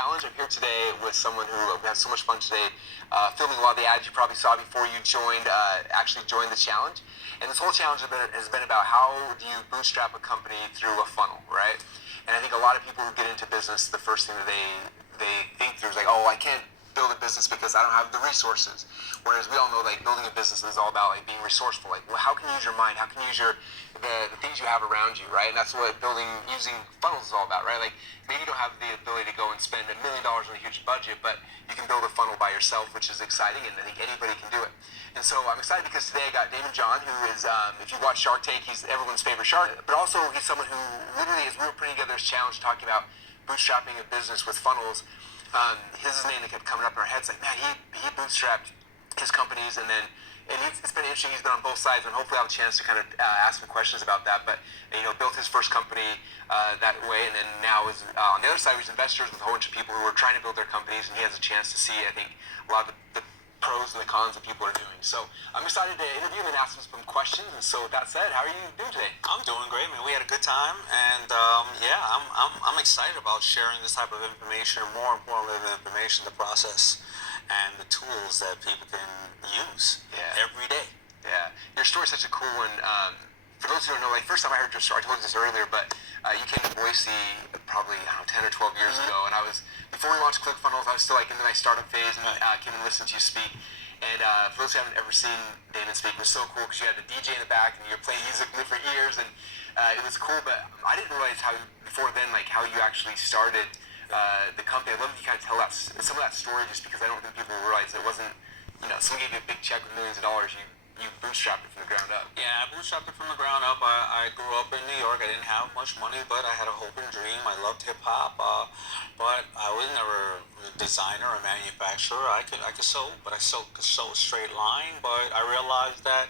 challenge. I'm here today with someone who we had so much fun today, filming a lot of the ads you probably saw before you actually joined the challenge. And this whole challenge has been about how do you bootstrap a company through a funnel, right? And I think a lot of people who get into business, the first thing that they think through is like, oh, I can't build a business because I don't have the resources. Whereas we all know like building a business is all about like being resourceful. Like, well, how can you use your mind? How can you use the things you have around you, right? And that's what using funnels is all about, right? Like maybe you don't have the ability to go and spend $1 million on a huge budget, but you can build a funnel by yourself, which is exciting, and I think anybody can do it. And so I'm excited because today I got Damon John, who is, if you watch Shark Tank, he's everyone's favorite shark, but also he's someone who literally, as we were putting together this challenge talking about bootstrapping a business with funnels, his name that kept coming up in our heads, like, man, he bootstrapped his companies, and it's been interesting. He's been on both sides, and hopefully I'll have a chance to kind of ask some questions about that. But built his first company that way, and then now is on the other side, he's investors with a whole bunch of people who are trying to build their companies, and he has a chance to see, I think, a lot of the pros and the cons that people are doing. So I'm excited to interview him and ask him some questions. And so with that said, how are you doing today? I'm doing great, man. We had a good time, and I'm excited about sharing this type of information, or more importantly, the information, the process, and the tools that people can use every day. Yeah, your story's such a cool one. For those who don't know, like first time I heard your story, I told you this earlier, but you came to Boise probably 10 or 12 years ago, and before we launched ClickFunnels, I was still like in my startup phase, and came and listened to you speak. And for those who haven't ever seen Damon speak, it was so cool because you had the DJ in the back and you were playing music for ears, and it was cool. But I didn't realize how before then, like how you actually started the company. I'd love if you kind of tell some of that story, just because I don't think people realize it wasn't, someone gave you a big check with millions of dollars. You bootstrapped it from the ground up. Yeah, I bootstrapped it from the ground up. I grew up in New York. I didn't have much money, but I had a hope and dream. I loved hip hop, but I was never a designer or manufacturer. I could sew, but I could sew a straight line. But I realized that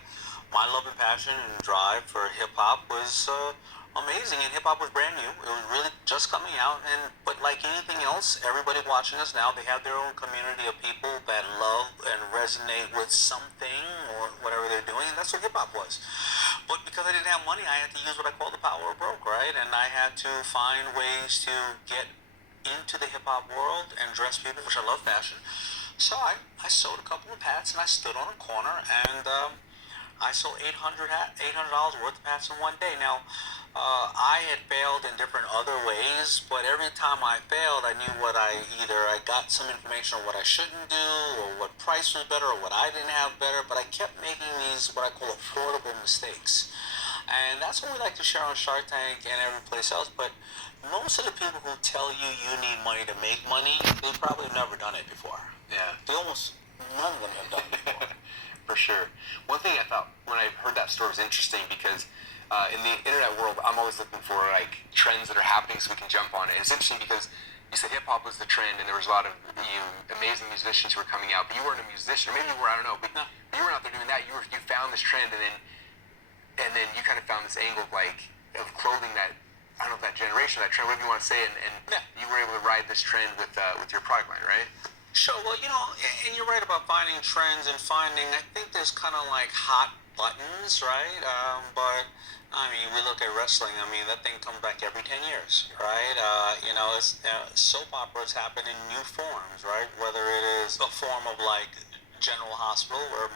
my love and passion and drive for hip hop was amazing, and hip hop was brand new. It was really just coming out, but like anything else, everybody watching us now, they have their own community of people that love and resonate with something or whatever they're doing, and that's what hip hop was. But because I didn't have money, I had to use what I call the power of broke, right? And I had to find ways to get into the hip hop world and dress people, which I love fashion. So I sewed a couple of hats, and I stood on a corner, and I sold $800 worth of hats in one day. Now, I had failed in different other ways, but every time I failed, I knew I got some information on what I shouldn't do, or what price was better, or what I didn't have better, but I kept making these, what I call affordable mistakes. And that's what we like to share on Shark Tank and every place else, but most of the people who tell you you need money to make money, they probably have never done it before. Yeah. Almost none of them have done it before. For sure. One thing I thought when I heard that story was interesting because in the internet world, I'm always looking for like trends that are happening so we can jump on it. It's interesting because you said hip hop was the trend, and there was a lot of amazing musicians who were coming out, but you weren't a musician, or maybe you were, I don't know, but you weren't out there doing that. You found this trend, and then you kind of found this angle of clothing that, I don't know, that generation, that trend, whatever you want to say, and you were able to ride this trend with your product line, right? Sure. Well, and you're right about finding trends and I think there's kind of like hot buttons, right? But I mean, we look at wrestling. I mean, that thing comes back every 10 years, right? Soap operas happen in new forms, right? Whether it is a form of like General Hospital, where